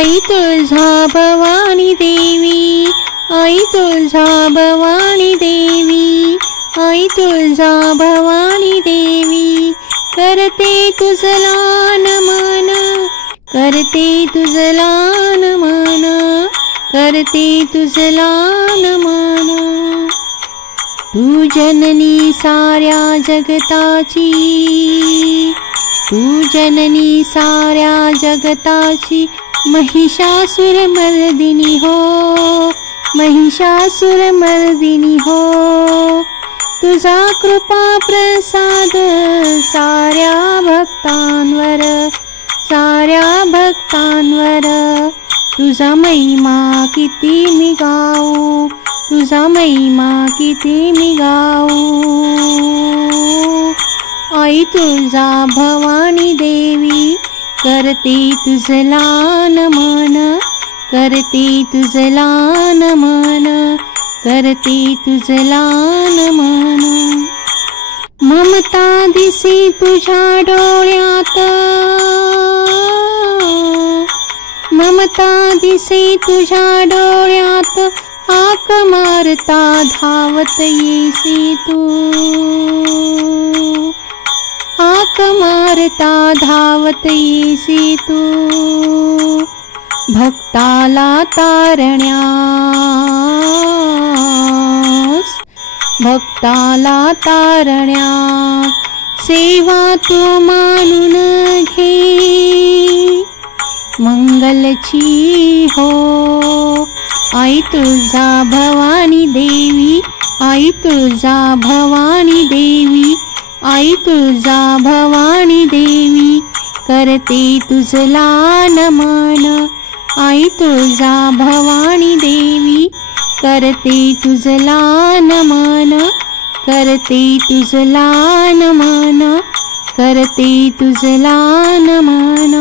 आई तुळजा भवानी देवी, आई तुळजा भवानी देवी, आई तुळजा भवानी देवी, करते तुझला नमन, करते तुझला नमन, करते तुझला नमन। तू जननी साऱ्या जगताची, तू जननी साऱ्या जगताची, महिषासुरमर्दिनी हो, महिषासुरमर्दिनी हो। तुझा कृपा प्रसाद साऱ्या भक्तांवर, साऱ्या भक्तांवर। तुझा महिमा किती मी गाऊ, तुझा महिमा किती मी गाऊ। आई तुळजा भवानी देवी, करते तुझला नमन, करते तुझला नमन, करते तुझला नमन। ममता दिसे तुझ्या डोळ्यात, ममता दिसे तुझ्या डोळ्यात, हाक मारता धावत येसी तू, हाक मारता धावत येसी तू। भक्ताला तारण्यास, भक्ताला तारण्यास, सेवा तू मानून घे मंगलची हो। आई तुळजा भवानी देवी, आई तुळजा भवानी देवी, आई तुळजा भवानी देवी, करते तुझला नमन। आई तुळजा भवानी देवी, करते तुझला नमन, करते तुझला नमन, करते तुझला नमन।